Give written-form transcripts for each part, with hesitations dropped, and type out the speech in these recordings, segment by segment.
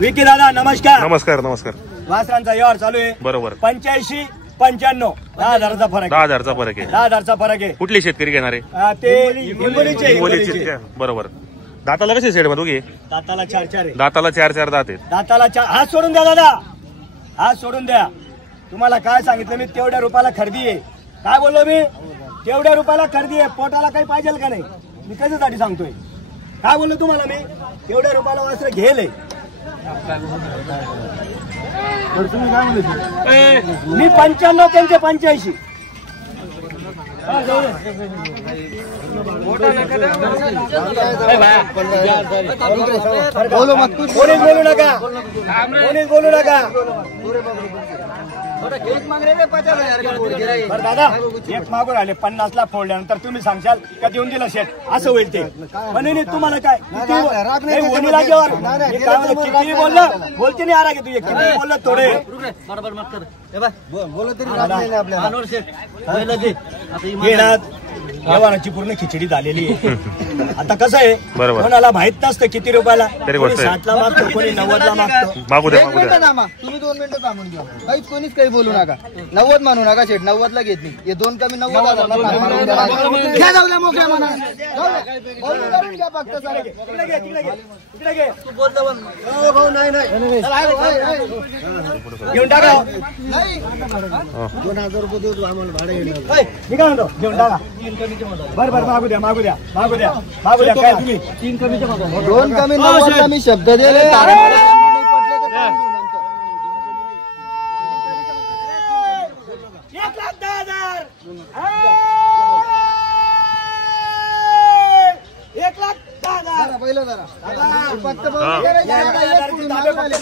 विकी दादा नमस्कार. नमस्कार नमस्कर. वासरांचा व्यवहार चालू आहे. बरोबर. 85 95 10,000चा फरक. 10,000चा फरक आहे. 10,000चा फरक आहे. कुठले शेतकरी घेणार आहे? ते हिंगोलीचे. बरोबर. दाताला कसे सेट बघू? दाताला 4 आहे. दाताला 4 दात आहेत. दाताला 4. हात सोडून द्या दादा, हात सोडून द्या. तुम्हाला काय सांगितलं मी? तेवढ्या रुपयाला खरेदी आहे. काय बोललो मी? तेवढ्या रुपयाला खरेदी आहे. पोटाला काही पाहिजे का नाही? मी कशासाठी सांगतोय? काय बोललो तुम्हाला मी? तेवढ्या रुपयाला वासर घेले. मी 95 त्यांचे 85. बोलू मत, कोणीच बोलू नका, कोणीच बोलू नका. बरं दादा, एक मागून आले 50ला फोडल्यानंतर तुम्ही सांगशाल का देऊन दिला शेट, असं होईल ते. पण नाही तुम्हाला काय किती बोललं बोलते नाही आरा की तू किती बोललं थोडे व्यवहाराची पूर्ण खिचडी झालेली आहे. आता कसं आहे, कोणाला माहित नसतं किती रुपयाला. 60ला मागतो, कोणी 90ला मागतो. मागू द्या. तुम्ही 2 मिनिटं थांबून घ्या. काहीच कोणीच काही बोलू नका. 90 मानू नका शेट. 90ला घेत नाही. हे 2 कमी 90,000 घ्या. जाऊ द्या मोकळ्या म्हणा. घ्या फक्त सारे. घेऊन टाका. 2,000 रुपये देऊ आम्हाला भाडे. मी काय म्हणतो, घेऊन टाका. बरं मागू द्या. काय तुम्ही 3 कमीचे मागू. 2 कमी 90ला मी शब्द दिले. 1,10,000. 1,10,000. पहिलं जरा फक्त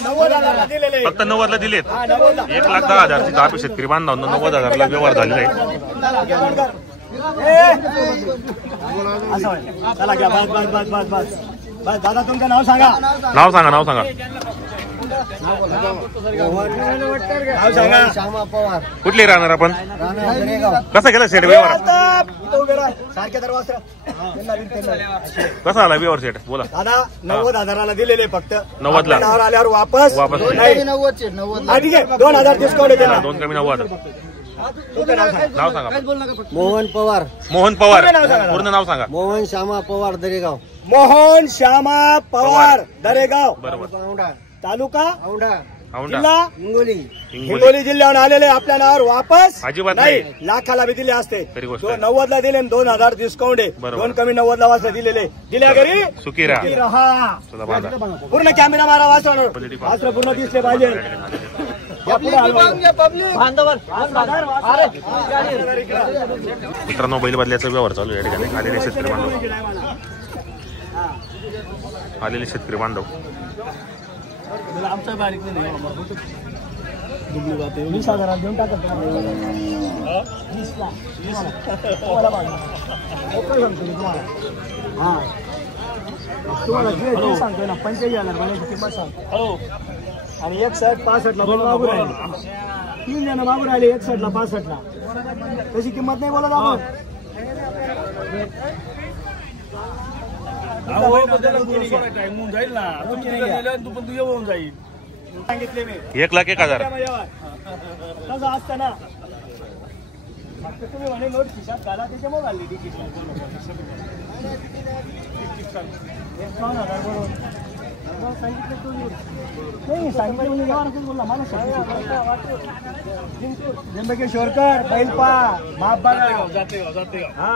90,000 दिलेले. फक्त 90ला दिलेत. 1,10,000 ची आपली शेतकरी बांधवांना 90,000ला व्यवहार झालेला आहे. चला घ्या. बस दादा तुमचं नाव सांगा. नाव सांगा. नाव सांगा. श्यामा पवार. कुठले राहणार आपण? कसा केला सेट व्यवहार? सारखे दरवाजा कसा आला व्यवहार सेट? बोला दादा. 90,000ला दिलेले फक्त. 90ला आल्यावर वापस नाही. 90 2,000 डिस्काउंट आहे. 2 कमी 90. नाव सांगा. मोहन पवार. पूर्ण नाव सांगा. मोहन श्यामा पवार दरेगाव. मोहन श्यामा पवार दरेगाव. बरोबर. तालुका औंढा. जिल्हा हिंगोली जिल्ह्याहून आलेले. आपल्या नावावर वापस अजिबात नाही. लाखाला बी दिले असते. गोष्ट 90ला दिले. 2,000 डिस्काउंट आहे. 2 कमी 90ला वाजता दिलेले. दिल्या घरी सुखी राहा. पूर्ण कॅमेरा मारा. वाचवणार पूर्ण दिसले पाहिजे. मित्रांनो, बैल बदल्याचा व्यवहार चालू या ठिकाणी. आलेले शेतकरी बांधव आमचा बारीक नाही. 20,000 देऊन टाकत. 20ला तुम्हाला सांगतोय ना. 45,000 बनायची किंमत सांगतो. आणि 61 65ला मागू राहिले. 3 जण मागू राहिले. 61ला 65ला तशी किंमत नाही बोलत आपण. जाईल ना तू पण येऊन जाईल. सांगितले मी 1,01,000 तसं असतं ना. फक्त तुम्ही म्हणे नोट खिशात घाला त्याच्यामुळे घालली ती खिशात. 1,000 बरोबर नाही सांगितलं म्हणजे व्यवहारच बोलला. मला त्र्यंबकेश्वरकर बैलपा बाप बघा. हा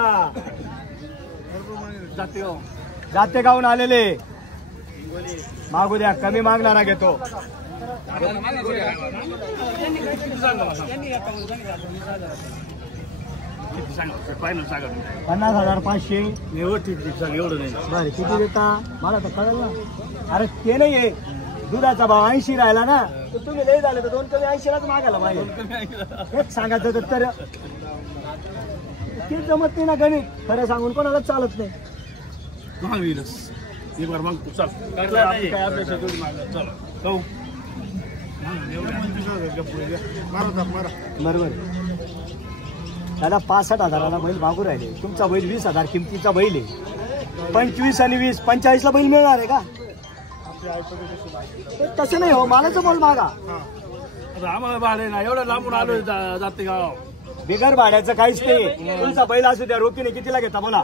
जातेगावून आलेले. मागू द्या. कमी मागणारा घेतो. 50,500 एवढं नाही. बरं किती देता मला तर कळलं ना. अरे ते नाही आहे. दुधाचा भाव 80 राहिला ना. तर तुम्ही लई झाले तर 2 कमी 80लाच मागायला पाहिजे. हेच सांगायचं तर ते जमत नाही ना गणित. खरं सांगून कोणालाच चालत नाही. बरोबर. त्याला 65,000ला बैल मागू राहिले. तुमचा बैल 20,000 किमतीचा बैल आहे. 25 आणि 20 45ला बैल मिळणार आहे का? तसं नाही हो, मालाचं मोल मागा. आम्हाला भाडे ना एवढं लांबून आलो जाते गाव. बिगर भाड्याचं काहीच नाही. तुमचा बैल असू द्या, रोखीने कितीला घेता बोला.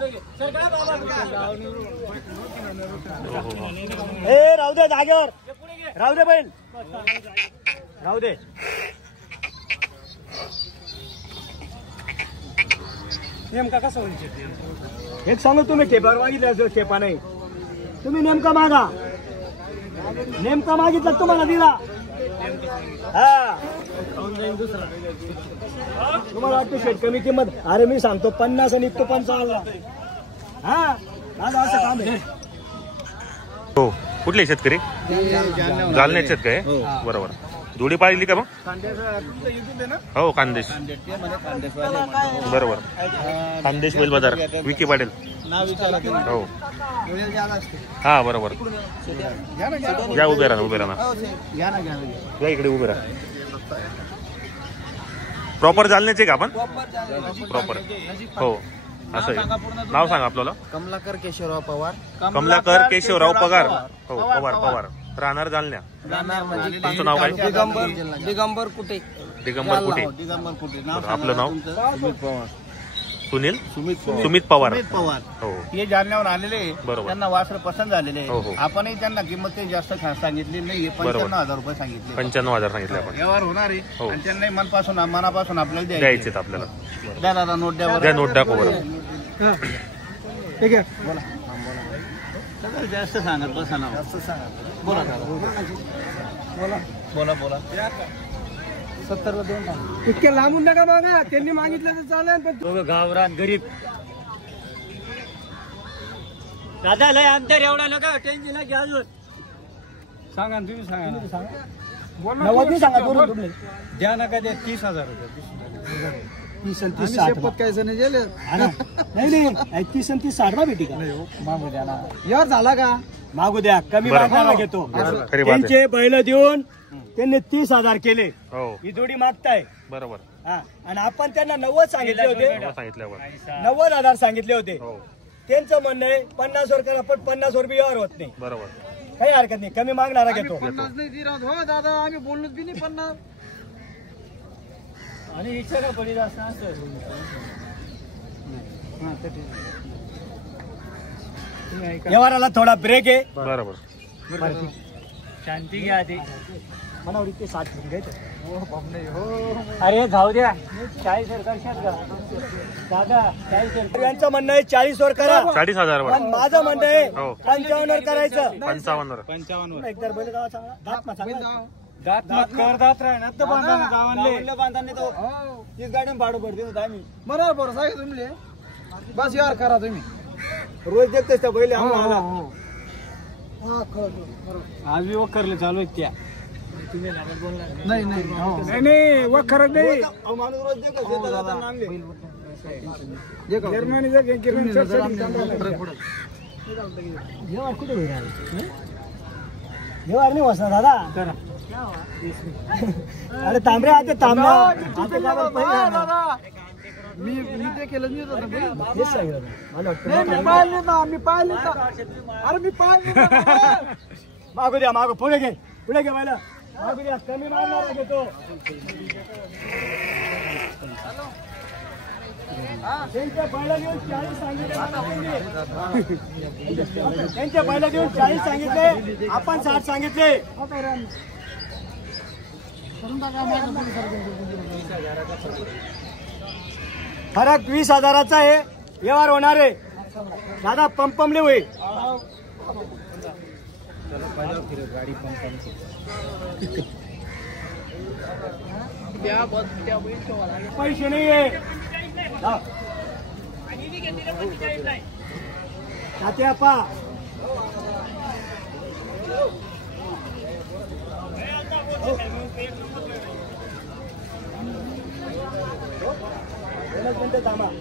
ए राहू दे जागेवर, राहू दे बैल, राहू दे. नेमका कसं होईल? एक सांगू, तुम्ही ठेपावर मागितलं, ठेपा नाही. तुम्ही नेमका मागा, नेमका मागितला तुम्हाला दिला. हा तुम्हाला वाटतं शेट कमी किंमत, अरे मी सांगतो 50 आणि तो 55. हा माझं असं काम आहे. हो, कुठले शेतकरी? जालन्याचे शेतकरी. बरोबर. जोडी पाहिली का मग? हो, खानदेश. बरोबर. खानदेश बैल बाजार, विकी पाटील. हो हा बरोबर. या उभे राहा, उभे राहा, या इकडे उभे राहा. प्रॉपर जालन्याचे का आपण? प्रॉपर. हो असं आहे. नाव सांगा आपल्याला. कमलाकर केशवराव पवार. कमलाकर केशवराव पगार. हो पवार. पवार राहणार जालन्या. तुमचं नाव काय? दिगंबर कुटे. दिगंबर कुटे. दिगंबर कुटे. आपलं नाव? सुमित पवार. सुनील सुमित पवार. पवार. हो हे जालन्यावर आलेले, बरोबर. त्यांना वासर पसंत झालेले. हो, हो. आपणही त्यांना किंमत काही जास्त सांगितली नाही. 95,000 रुपये सांगितले. 95,000 सांगितले आपण. व्यवहार होणार आहे. हो. आणि त्यांनाही मनापासून आपल्याला द्यायचे आपल्याला. द्या दादा, नोट द्या. द्या नोट दाखव बरं. ठीक आहे. बोला. जास्त सांगत बसा ना. बोला बोला बोला. 70 देऊन इतके लांबून नका मागा, त्यांनी मागितलं तर चालेल. पण गावरान गरीब दादा लय अंतर एवढा नका टेन्शन घ्या. अजून सांगा तुम्ही सांगा. 90 सांगा करून तुम्ही. द्या नका द्या 30,000 रुपये. 30 आणि 30 60 कायचं नाही गेले. नाही 30 आणि 30 60 ना भेटी का? मागू द्या ना. यावर झाला का? मागू द्या, कमी मागणारा घेतो. खरी बात आहे. त्यांचे बैल देऊन त्यांनी 30,000 केले. हो ही जोडी मागताय. बरोबर. हा आणि आपण त्यांना 90 सांगितले होते. सांगितल्यावर 90,000 सांगितले होते. हो त्यांचं म्हणणं आहे 50 वर करा, पण 50 वर बी व्यवहार होत नाही. बरोबर. काही हरकत नाही, कमी मागणारा घेतो. 50 नाही दिला हो दादा, आम्ही बोललोच बी नाही 50. आणि इच्छा का पडी जास्त व्यवहाराला थोडा ब्रेक आहे. बरोबर. शांती घ्या आधी. मला ते 60 घ्यायचं. अरे जाऊ द्या, 40 वर करशात का दादा? 40 वर. यांचं म्हणणं आहे 40 वर करा. 40,000 वर. पण माझं म्हणणं आहे हो. 55 वर करायचं. 55 वर. 55 वर. एकदा बैल गावा चांगला दात मा चांगला. दात राहणार तर बांधाने गावांले. बांधताना तो तीच गाडी भाडं पडते होता आम्ही. बरोबर सांगा तुम्ही. बस यार करा तुम्ही. रोज देखतेस त्या बैल आम्हाला. आज बी वखरले चालू आहेत त्या. नाही नाही नाही वखर नाही. माणूस रोज देखत दादा नांगले. जर्मनीचा व्यवहार कुठे होईल? व्यवहार नाही बसणार दादा. अरे तांबरे आता तांबा मी ते केलं नाही दादा. तेच सांगितलं मला वाटतं. मी पाहिले ना, मी पाहिले ना. अरे मी पाहिले. मागू द्या, मागू पुढे घे, पुढे घे मला. मागू द्या, कमी मागणारा घेतो. त्यांच्या पहिला देऊन 40 सांगितले. त्यांच्या पहिला देऊन 40 सांगितले, आपण 60 सांगितले. फरक 20,000चा आहे. व्यवहार होणार आहे दादा. पंपमले होईल. पैसे नाहीये. तात्यापा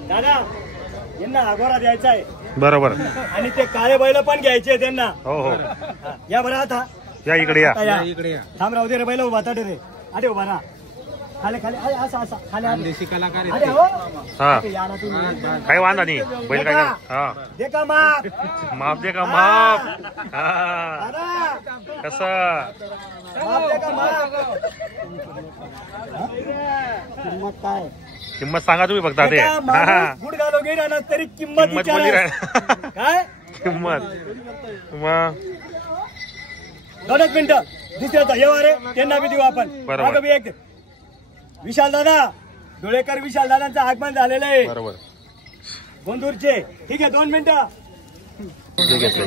दादा यांना आगोरा द्यायचा आहे. बरोबर. आणि ते काळे बैल पण घ्यायचे त्यांना. हो हो या बरं आता. या इकडे या. थांब राहू दे रे बैल. उभा ताटे रे. अरे उभा राहा. खाली खाली असं असं खाली. देशी कलाकार अरे हो हा या ना तुम्ही. काही वांधा नाही. बैल काय हा दे का माप. माफ दे का माफ. हा दादा कसा मापले का माप? किंमत सांगा तुम्ही फक्त आधी. एका माणूस गुड घालो गेला ना तरी किंमत किंमत बोलली विचारा. काय किंमत मग दोन एक मिनिटं दुसऱ्याचा येऊ रे त्यांना बी देऊ आपण. बरोबर. मागं बी एक विशाल दादा धुळेकर विशाल दादांचं आगमन झालेलं आहे बरोबर गोंदूरचे. ठीक आहे 2 मिनिटं घेतलं